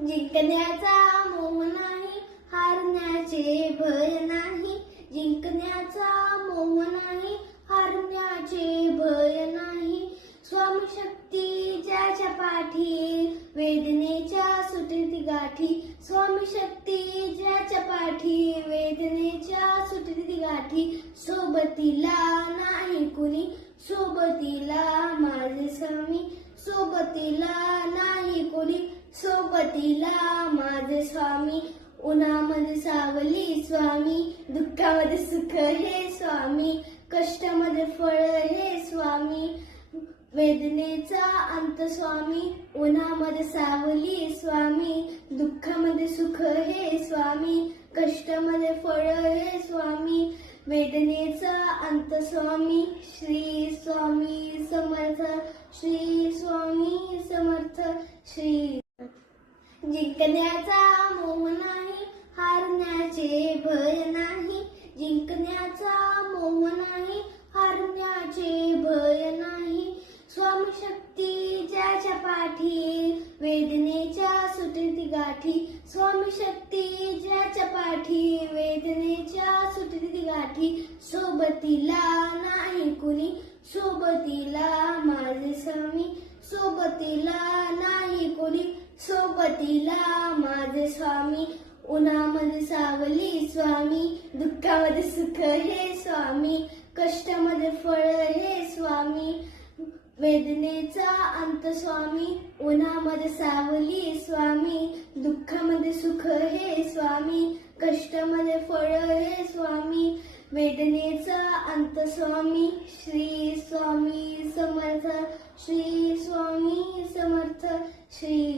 जिंकण्याचा मोह नाही, हारण्याचे भय नाही. जिंकण्याचा मोह नाही, हारण्याचे भय नाही. स्वामी शक्ती ज्याच्या पाठी, वेदनेच्या सुटती गाठी. स्वामी शक्ती ज्याच्या पाठी, वेदनेच्या सुटती गाठी. सोबतीला नाही कुणी, सोबतीला माझे स्वामी. सोबतीला नाही कुणी, सोबतीला माझे स्वामी. उन्हामध्ये सावली स्वामी, दुःखामध्ये सुख हे स्वामी. कष्टामध्ये फळ हे स्वामी, वेदनेचा अंत स्वामी. उन्हामध्ये सावली स्वामी, दुःखामध्ये सुख हे स्वामी. कष्टामध्ये फळ हे स्वामी, वेदनेचा अंत स्वामी. श्री स्वामी समर्थ, श्री स्वामी समर्थ, श्री. जिंकण्याचा मोह नाही, हारण्याचे भय नाही. जिंकण्याचा मोह नाही, हारण्याचे भय नाही. स्वामी शक्ती ज्याच्या पाठी, वेदनेच्या सुटती गाठी. स्वामी शक्ती ज्याच्या पाठी, वेदनेच्या सुटती गाठी. सोबतीला नाही कुणी, सोबतीला माझे स्वामी. सोबतीला नाही कुणी, सोबतीला माझे स्वामी. उन्हामध्ये सावली स्वामी, दुःखामध्ये सुख हे स्वामी. कष्टामध्ये फळ हे स्वामी, वेदनेचा अंत स्वामी. उन्हामध्ये सावली स्वामी, दुःखामध्ये सुख हे स्वामी. कष्टामध्ये फळ हे स्वामी, वेदनेचा अंत स्वामी. श्री स्वामी समर्थ, श्री स्वामी समर्थ, श्री.